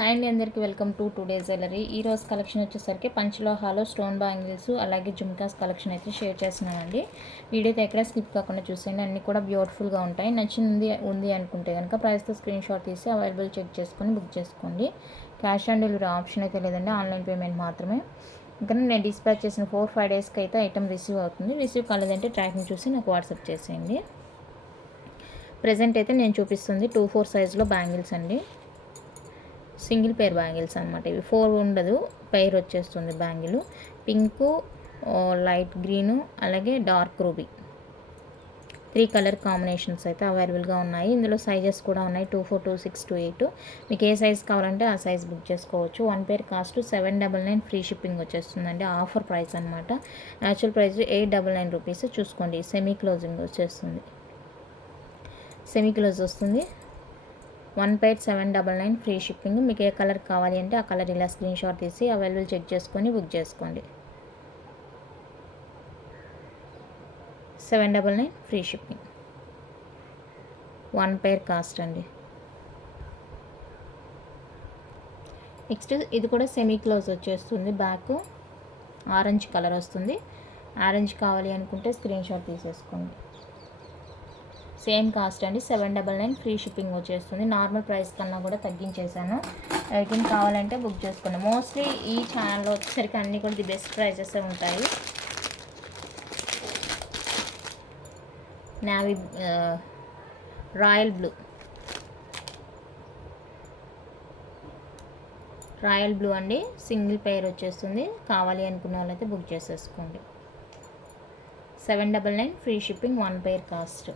Hi అండి, అందరికీ welcome to today jewellery. ఈ రోజు కలెక్షన్ వచ్చేసరికి పంచలోహాలో స్టోన్ బ్యాంగిల్స్ అలాగే జుమ్కాస్ కలెక్షన్ అయితే షేర్ చేస్తున్నానండి. వీడియో అయితే ఎక్కడ స్కిప్ కాకుండా చూసేయండి. అన్నీ కూడా బ్యూటిఫుల్గా ఉంటాయి. నచ్చింది ఉంది అనుకుంటే కనుక ప్రైస్తో స్క్రీన్ షాట్ తీసి అవైలబుల్ చెక్ చేసుకొని బుక్ చేసుకోండి. క్యాష్ ఆన్ డెలివరీ ఆప్షన్ అయితే లేదండి, ఆన్లైన్ పేమెంట్ మాత్రమే. ఇంకా నేను డిస్పాచ్ చేసిన 4-5 డేస్కి అయితే ఐటమ్ రిసీవ్ అవుతుంది. రిసీవ్ కాలేదంటే ట్రాకింగ్ చూసి నాకు వాట్సాప్ చేసేయండి. ప్రజెంట్ అయితే నేను చూపిస్తుంది 2-4 సైజులో బ్యాంగిల్స్ అండి. సింగిల్ పేర్ బ్యాంగిల్స్ అనమాట. ఇవి 4 ఉండదు, పైర్ వచ్చేస్తుంది బ్యాంగిల్. పింకు, లైట్ గ్రీను, అలాగే డార్క్ రూబీ 3 కలర్ కాంబినేషన్స్ అయితే అవైలబుల్గా ఉన్నాయి. ఇందులో సైజెస్ కూడా ఉన్నాయి, 2-4, 2-6, 2-8. మీకు ఏ సైజ్ కావాలంటే ఆ సైజ్ బుక్ చేసుకోవచ్చు. 1 పేర్ కాస్ట్ 799, ఫ్రీ షిప్పింగ్ వచ్చేస్తుందండి. ఆఫర్ ప్రైస్ అనమాట. Actual price 899 rupees. చూసుకోండి, సెమీ క్లోజింగ్ వచ్చేస్తుంది. సెమీ క్లోజ్ వస్తుంది. 1 పేర్ 799, ఫ్రీ షిప్పింగ్. మీకు ఏ కలర్ కావాలి అంటే ఆ కలర్ ఇలా స్క్రీన్ షాట్ తీసి అవైలబుల్ చెక్ చేసుకొని బుక్ చేసుకోండి. 799, ఫ్రీ షిప్పింగ్. 1 పేర్ కాస్ట్ అండి. నెక్స్ట్ ఇది కూడా సెమీ క్లోజ్ వచ్చేస్తుంది. బ్యాక్ ఆరెంజ్ కలర్ వస్తుంది. ఆరెంజ్ కావాలి అనుకుంటే స్క్రీన్ షాట్ తీసేసుకోండి. సేమ్ కాస్ట్ అండి, 799, ఫ్రీ షిప్పింగ్ వచ్చేస్తుంది. నార్మల్ ప్రైస్ కన్నా కూడా తగ్గించేసాను. ఐటమ్ కావాలంటే బుక్ చేసుకోండి. మోస్ట్లీ ఈ ఛానల్లో వచ్చేసరికి అన్నీ కూడా ది బెస్ట్ ప్రైజెస్ ఉంటాయి. నావీ రాయల్ బ్లూ అండి, సింగిల్ పేర్ వచ్చేస్తుంది. కావాలి అనుకున్న వాళ్ళైతే బుక్ చేసేసుకోండి. 799, ఫ్రీ షిప్పింగ్. 1 పేర్ కాస్ట్.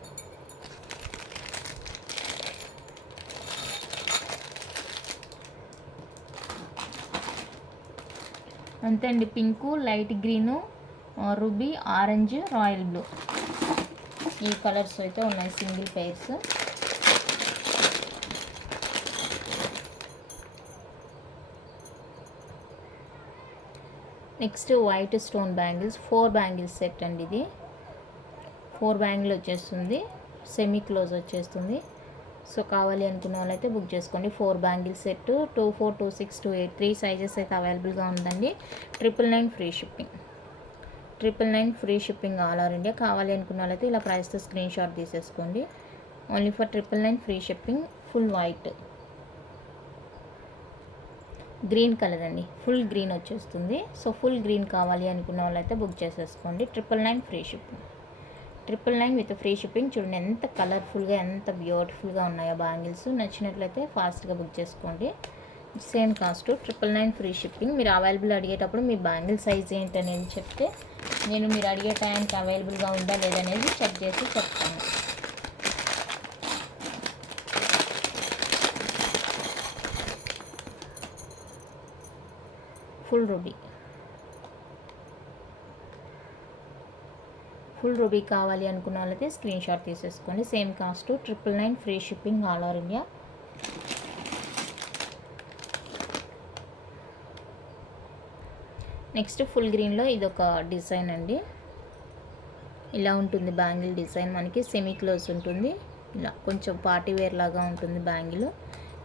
అంతే అండి. Pink, light green, ruby, orange, royal blue ఈ కలర్స్ అయితే ఉన్నాయి, single pairs. Next white stone bangles, 4 bangles set అండి. ఇది 4 బ్యాంగిల్ వచ్చేస్తుంది. సెమీ క్లోజ్ వచ్చేస్తుంది. సో కావాలి అనుకున్న వాళ్ళైతే బుక్ చేసుకోండి. 4 బ్యాంగిల్ సెట్ 2-4, 2-6, 2-8 3 సైజెస్ అయితే అవైలబుల్గా ఉందండి. 999, free shipping. 999, free shipping all over India. కావాలి అనుకున్న వాళ్ళైతే ఇలా ప్రైస్తో స్క్రీన్ షాట్ తీసేసుకోండి. Only for 999, free shipping. Full white green colour అండి, ఫుల్ గ్రీన్ వచ్చేస్తుంది. సో ఫుల్ గ్రీన్ కావాలి అనుకున్న వాళ్ళైతే బుక్ చేసేసుకోండి. 999, free shipping. 999 with free shipping. చూడండి ఎంత కలర్ఫుల్గా, ఎంత బ్యూటిఫుల్గా ఉన్నాయో బ్యాంగిల్స్. నచ్చినట్లయితే ఫాస్ట్గా బుక్ చేసుకోండి. Same cost 999, free shipping. మీరు అవైలబుల్ అడిగేటప్పుడు మీ బ్యాంగిల్ సైజ్ ఏంటనేది చెప్తే నేను మీరు అడిగే టైంకి అవైలబుల్గా ఉందా లేదనేది చెక్ చేసి చెప్తాను. ఫుల్ రూబీ కావాలి అనుకున్న వాళ్ళైతే స్క్రీన్ షాట్ తీసేసుకోండి. Same cost 999, free shipping all over India. Next full గ్రీన్లో ఇదొక డిజైన్ అండి. ఇలా ఉంటుంది బ్యాంగిల్ డిజైన్. మనకి సెమీ క్లోజ్ ఉంటుంది. ఇలా కొంచెం పార్టీ వేర్ లాగా ఉంటుంది బ్యాంగిల్.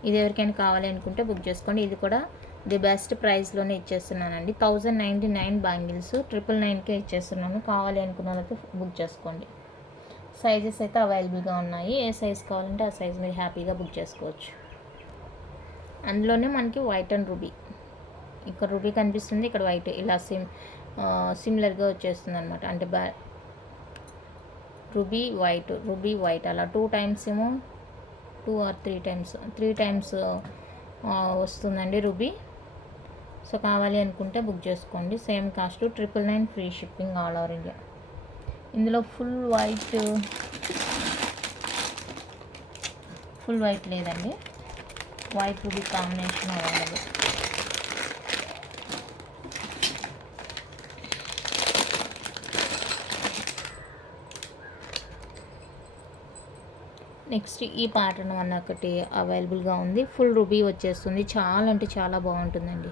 ఇది ఎవరికైనా కావాలి అనుకుంటే బుక్ చేసుకోండి. ఇది కూడా ది బెస్ట్ ప్రైస్లోనే ఇచ్చేస్తున్నానండి. 1099 బ్యాంగిల్స్ 999కే ఇచ్చేస్తున్నాను. కావాలి అనుకున్న వాళ్ళకి బుక్ చేసుకోండి. సైజెస్ అయితే అవైలబుల్గా ఉన్నాయి. ఏ సైజ్ కావాలంటే ఆ సైజ్ మీరు హ్యాపీగా బుక్ చేసుకోవచ్చు. అందులోనే మనకి వైట్ అండ్ రూబీ, ఇక్కడ రూబీ కనిపిస్తుంది, ఇక్కడ వైట్, ఇలా సిమిలర్గా వచ్చేస్తుంది అనమాట. అంటే రూబీ వైట్ అలా 2 టైమ్స్ ఏమో 2 or 3 టైమ్స్ వస్తుందండి రూబీ. సో కావాలి అనుకుంటే బుక్ చేసుకోండి. Same cost 999, free shipping all over India. ఇందులో ఫుల్ వైట్ లేదండి, white ruby combination available. Next ఈ ప్యాటర్న్ వన్ ఒకటి అవైలబుల్గా ఉంది. ఫుల్ రూబీ వచ్చేస్తుంది. చాలా అంటే చాలా బాగుంటుందండి,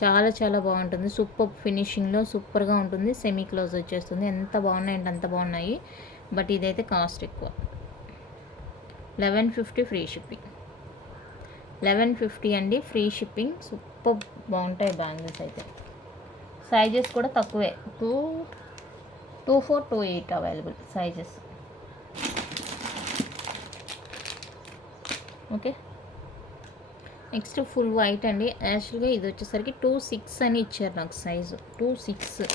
చాలా బాగుంటుంది. సూపర్ ఫినిషింగ్లో సూపర్గా ఉంటుంది. సెమీ క్లోజ్ వచ్చేస్తుంది. ఎంత బాగున్నాయి అంటే అంత బాగున్నాయి. బట్ ఇదైతే కాస్ట్ ఎక్కువ. 1150, ఫ్రీ షిప్పింగ్. 1150 అండి, ఫ్రీ షిప్పింగ్. సూపర్ బాగుంటాయి బ్యాంగిల్స్ అయితే. సైజెస్ కూడా తక్కువే, 24, 28 available sizes. Okay, next full white అండి. యాక్చువల్గా ఇది వచ్చేసరికి 26 అని ఇచ్చారు నాకు సైజు. 26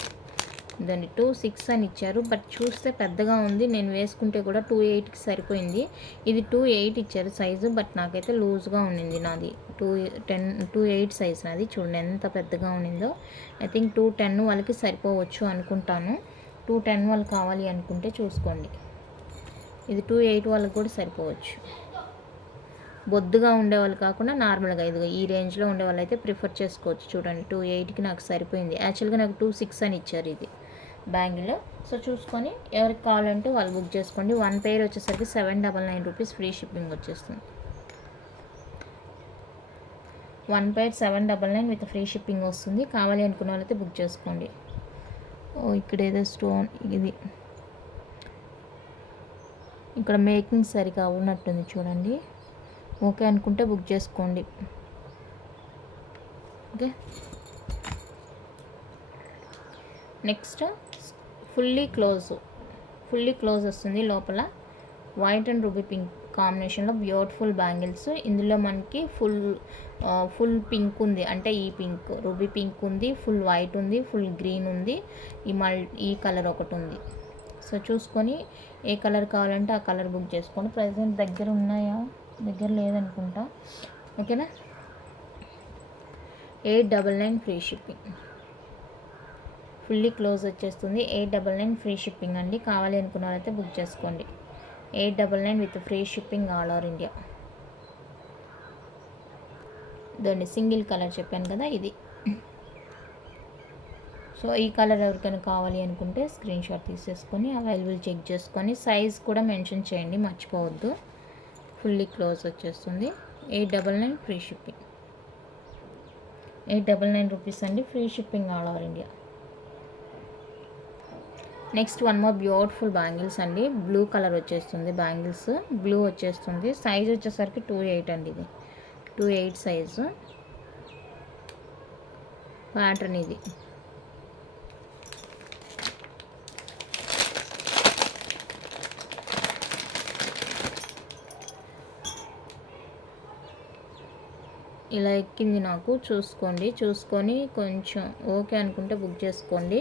దాన్ని 26 అని ఇచ్చారు, బట్ చూస్తే పెద్దగా ఉంది. నేను వేసుకుంటే కూడా 28కి సరిపోయింది. ఇది 28 ఇచ్చారు సైజు, బట్ నాకైతే లూజ్గా ఉండింది. నాది 28 సైజ్ నాది. చూడండి ఎంత పెద్దగా ఉండిందో. ఐ థింక్ 210 వాళ్ళకి సరిపోవచ్చు అనుకుంటాను. 210 వాళ్ళు కావాలి అనుకుంటే చూసుకోండి. ఇది 28 వాళ్ళకి కూడా సరిపోవచ్చు. బొద్దుగా ఉండేవాళ్ళు కాకుండా నార్మల్గా ఇదిగో ఈ రేంజ్లో ఉండే వాళ్ళు అయితే ప్రిఫర్ చేసుకోవచ్చు. చూడండి 28కి నాకు సరిపోయింది. యాక్చువల్గా నాకు 26 అని ఇచ్చారు ఇది బ్యాంగిల్. సో చూసుకొని ఎవరికి కావాలంటే వాళ్ళు బుక్ చేసుకోండి. 1 పెయిర్ వచ్చేసరికి 799 రూపీస్ ఫ్రీ షిప్పింగ్ వచ్చేస్తుంది. 1 పెయిర్ 799 విత్ ఫ్రీ షిప్పింగ్ వస్తుంది. కావాలి అనుకున్న వాళ్ళైతే బుక్ చేసుకోండి. ఓ ఇక్కడ ఏదో స్టోన్, ఇది ఇక్కడ మేకింగ్ సరిగా ఉన్నట్టుంది చూడండి. ఓకే అనుకుంటే బుక్ చేసుకోండి. ఓకే, నెక్స్ట్ ఫుల్లీ క్లోజ్ వస్తుంది. లోపల వైట్ అండ్ రూబీ పింక్ కాంబినేషన్లో బ్యూటిఫుల్ బ్యాంగిల్స్. ఇందులో మనకి ఫుల్ పింక్ ఉంది, అంటే ఈ పింక్ రూబీ పింక్ ఉంది, ఫుల్ వైట్ ఉంది, ఫుల్ గ్రీన్ ఉంది, ఈ కలర్ ఒకటి ఉంది. సో చూసుకొని ఏ కలర్ కావాలంటే ఆ కలర్ బుక్ చేసుకోండి. ప్రెజెంట్ దగ్గర ఉన్నాయా, దగ్గర లేదనుకుంటా. ఓకేనా, 899 ఫ్రీ షిప్పింగ్. ఫుల్లీ క్లోజ్ వచ్చేస్తుంది. 899 ఫ్రీ షిప్పింగ్ అండి. కావాలి అనుకున్న వాళ్ళైతే బుక్ చేసుకోండి. 899 with free shipping all over India. దాన్ని సింగిల్ కలర్ చెప్పాను కదా ఇది. సో ఈ కలర్ ఎవరికైనా కావాలి అనుకుంటే స్క్రీన్ షాట్ తీసేసుకొని అవైలబుల్ చెక్ చేసుకొని సైజ్ కూడా మెన్షన్ చేయండి, మర్చిపోవద్దు. ఫుల్లీ క్లోజ్ వచ్చేస్తుంది. 899 ఫ్రీ షిప్పింగ్. 899 రూపీస్ అండి, free shipping all over India. Next one more beautiful bangles అండి. బ్లూ కలర్ వచ్చేస్తుంది, బ్యాంగిల్స్ బ్లూ వచ్చేస్తుంది. సైజ్ వచ్చేసరికి 28 అండి. ఇది 28 సైజు. ప్యాటర్న్ ఇది. ఇలా ఎక్కింది నాకు. చూసుకొని కొంచెం ఓకే అనుకుంటే బుక్ చేసుకోండి.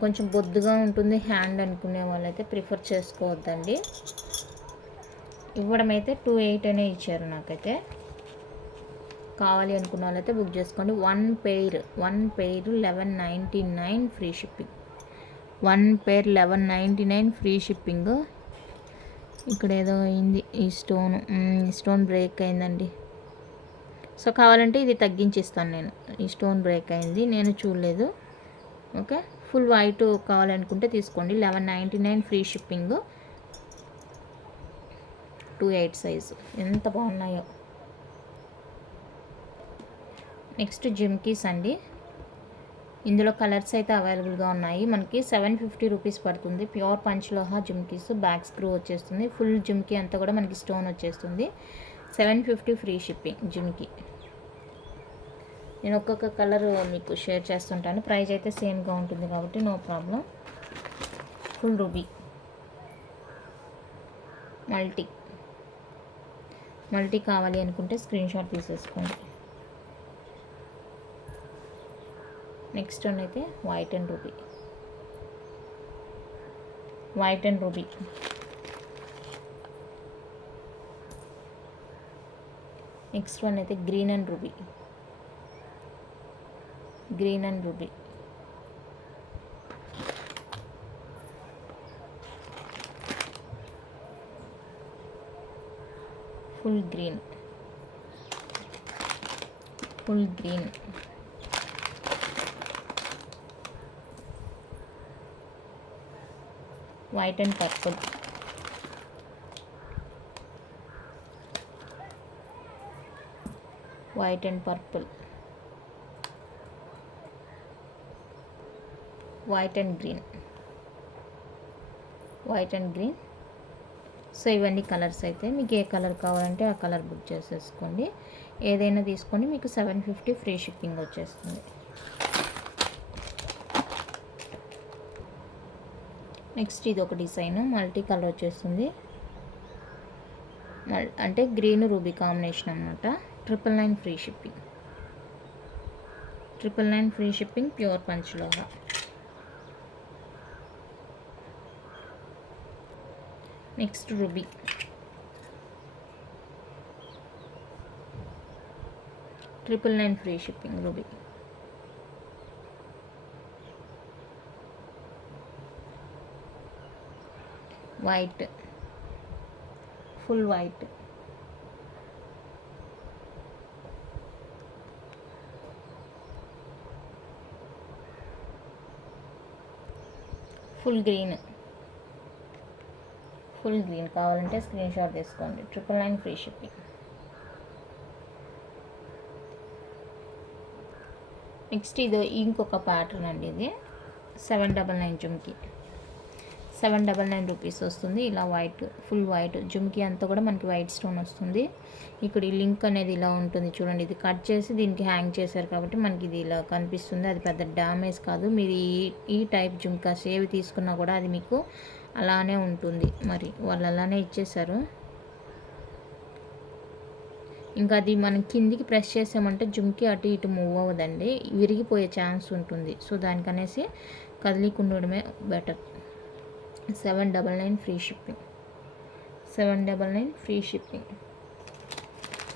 కొంచెం బొద్దుగా ఉంటుంది హ్యాండ్ అనుకునే వాళ్ళైతే ప్రిఫర్ చేసుకోవద్దండి. ఇవ్వడం అయితే 28 అనే ఇచ్చారు నాకైతే. కావాలి అనుకున్న వాళ్ళైతే బుక్ చేసుకోండి. 1 pair 1199 free shipping. 1 pair 1199 free shipping. ఇక్కడ ఏదో అయింది, ఈ స్టోన్ బ్రేక్ అయిందండి. సో కావాలంటే ఇది తగ్గించి ఇస్తాను నేను. ఈ స్టోన్ బ్రేక్ అయింది, నేను చూడలేదు. ఓకే, ఫుల్ వైట్ కావాలనుకుంటే తీసుకోండి. 1199 ఫ్రీ షిప్పింగ్. 28 సైజు. ఎంత బాగున్నాయో. నెక్స్ట్ జిమ్కీస్ అండి. ఇందులో కలర్స్ అయితే అవైలబుల్గా ఉన్నాయి. మనకి 750 రూపీస్ పడుతుంది. ప్యూర్ పంచలోహా జిమ్కీస్. బ్యాక్ స్క్రూ వచ్చేస్తుంది. ఫుల్ జిమ్కీ అంతా కూడా మనకి స్టోన్ వచ్చేస్తుంది. 750 ఫ్రీ షిప్పింగ్ జిమ్కీ. నేను ఒక్కొక్క కలర్ మీకు షేర్ చేస్తుంటాను. ప్రైస్ అయితే సేమ్గా ఉంటుంది కాబట్టి no problem. Full ruby multi కావాలి అనుకుంటే స్క్రీన్ షాట్ తీసేసుకోండి. నెక్స్ట్ వన్ అయితే white and ruby. Next one అయితే green and ruby. Full green. White and purple. White and green. So ఇవన్నీ కలర్స్ అయితే మీకు ఏ కలర్ కావాలంటే ఆ కలర్ బుక్ చేసేసుకోండి. ఏదైనా తీసుకోండి, మీకు 750 ఫ్రీ షిప్పింగ్ వచ్చేస్తుంది. నెక్స్ట్ ఇది ఒక డిజైన్ మల్టీ కలర్ వచ్చేస్తుంది. అంటే గ్రీన్ రూబీ కాంబినేషన్ అనమాట. 999 free shipping. 999 free shipping, pure పంచలోహ. Next ruby. $999 free shipping ruby. White, full white. Full green. Full green కావాలంటే స్క్రీన్ షాట్ తీసుకోండి. 999 ఫ్రీ షిప్పింగ్. నెక్స్ట్ ఇది ఇంకొక ప్యాటర్న్ అండి. ఇది 799 జుమ్కి. 799 రూపీస్ వస్తుంది. ఇలా వైట్, ఫుల్ వైట్ జుమ్కి అంతా కూడా మనకి వైట్ స్టోన్ వస్తుంది. ఇక్కడ ఈ లింక్ అనేది ఇలా ఉంటుంది చూడండి. ఇది కట్ చేసి దీనికి హ్యాంగ్ చేశారు కాబట్టి మనకి ఇది ఇలా కనిపిస్తుంది. అది పెద్ద డ్యామేజ్ కాదు. మీరు ఈ టైప్ జుమ్కాస్ ఏవి తీసుకున్నా కూడా అది మీకు అలానే ఉంటుంది. మరి వాళ్ళు అలానే ఇచ్చేసారు. ఇంకా అది మనం కిందికి ప్రెస్ చేసామంటే జుమ్కి అటు ఇటు మూవ్ అవ్వదండి, విరిగిపోయే ఛాన్స్ ఉంటుంది. సో దానికనేసి కదిలికుండడమే better. 799 free shipping. 799 free shipping.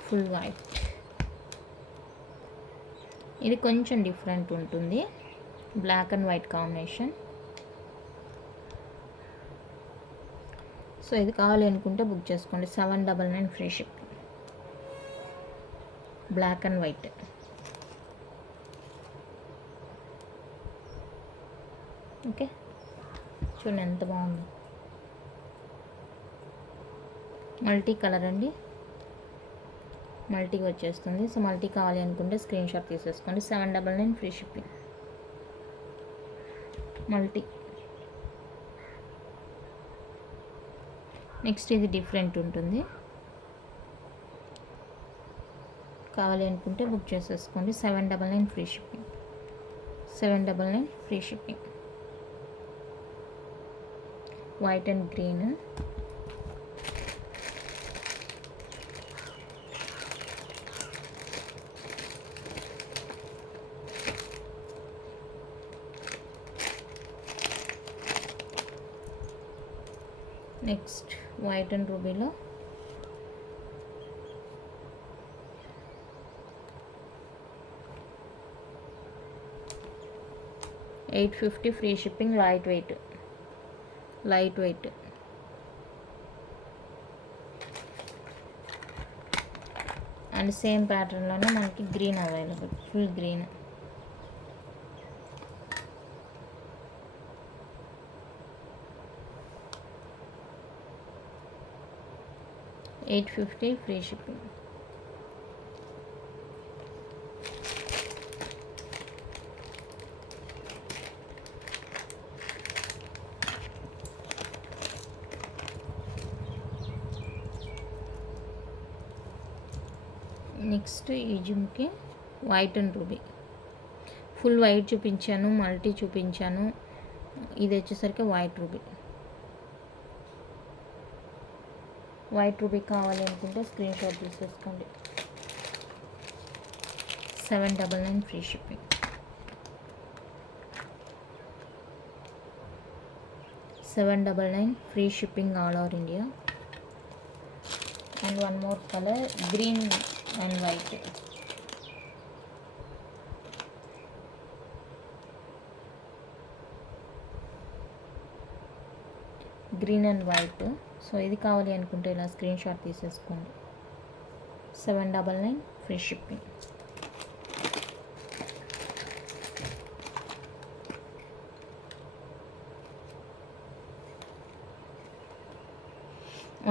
Full white. ఇది కొంచెం డిఫరెంట్ ఉంటుంది, black and white combination. So ఇది కావాలి అనుకుంటే బుక్ చేసుకోండి. 799 free shipping. Black and white. Okay, చూడండి ఎంత బాగుంది. మల్టీ కలర్ అండి, మల్టీగా వచ్చేస్తుంది. సో మల్టీ కావాలి అనుకుంటే స్క్రీన్ షాట్ తీసేసుకోండి. 799 ఫ్రీ షిప్పింగ్. మల్టీ. నెక్స్ట్ ఇది డిఫరెంట్ ఉంటుంది, కావాలి అనుకుంటే బుక్ చేసేసుకోండి. 799 free shipping. 799 free shipping. White and green. Next white and రూబీలో $850 free shipping. Light weight. And same ప్యాటర్న్లోనే మనకి green available, full green. $850 free shipping. Next ఈ జుమ్కి white and ruby. Full white చూపించాను, మల్టీ చూపించాను. ఇది వచ్చేసరికి వైట్ రూబీ. వైట్ రూబీ కావాలి అనుకుంటే స్క్రీన్ షాట్ తీసేసుకోండి. 799 free shipping. 799 free shipping all over India. And one more colour, green and white. Green and white. So ఇది కావాలి అనుకుంటే ఇలా స్క్రీన్ షాట్ తీసేసుకోండి. 799 free shipping.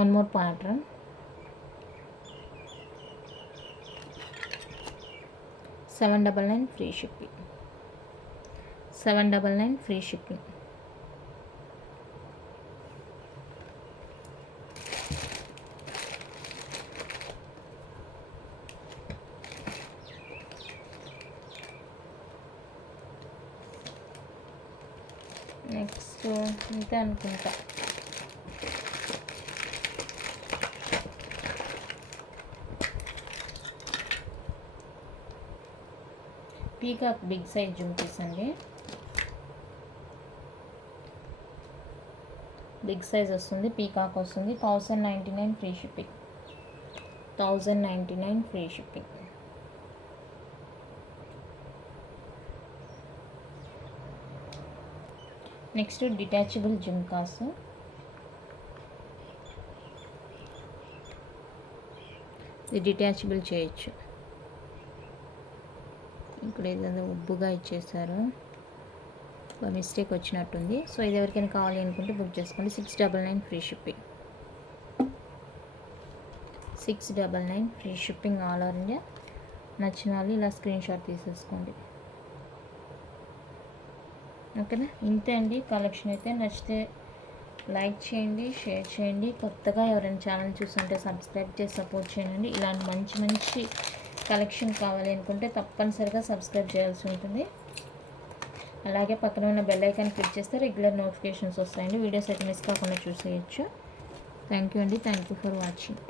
One more pattern. 799 free shipping. 799 free shipping. Next ఇంతే అనుకుంటా. Peacock big size jhumkis అండి. Big size వస్తుంది, peacock వస్తుంది. 1099 free shipping. 1099 free shipping. Next detachable jhumkas. ఇది డిటాచబుల్ చేయొచ్చు. ఇక్కడ ఏదైనా ఉబ్బుగా ఇచ్చేసారు, మిస్టేక్ వచ్చినట్టుంది. సో ఇది ఎవరికైనా కావాలి అనుకుంటే బుక్ చేసుకోండి. 699 free shipping. 699 free shipping all over India. నచ్చిన వాళ్ళు ఇలా స్క్రీన్ షాట్ తీసేసుకోండి. ఓకేనా, ఇంతే అండి కలెక్షన్ అయితే. నచ్చితే లైక్ చేయండి, షేర్ చేయండి. కొత్తగా ఎవరైనా ఛానల్ చూస్తుంటే సబ్స్క్రైబ్ చేసి సపోర్ట్ చేయండి. ఇలాంటి మంచి మంచి కలెక్షన్ కావాలి అనుకుంటే తప్పనిసరిగా సబ్స్క్రైబ్ చేయాల్సి ఉంటుంది. అలాగే పక్కన ఉన్న బెల్ ఐకాన్ క్లిక్ చేస్తే రెగ్యులర్ నోటిఫికేషన్స్ వస్తాయండి. వీడియోస్ అయితే మిస్ కాకుండా చూసేయచ్చు. థ్యాంక్ యూ అండి. Thank you for watching.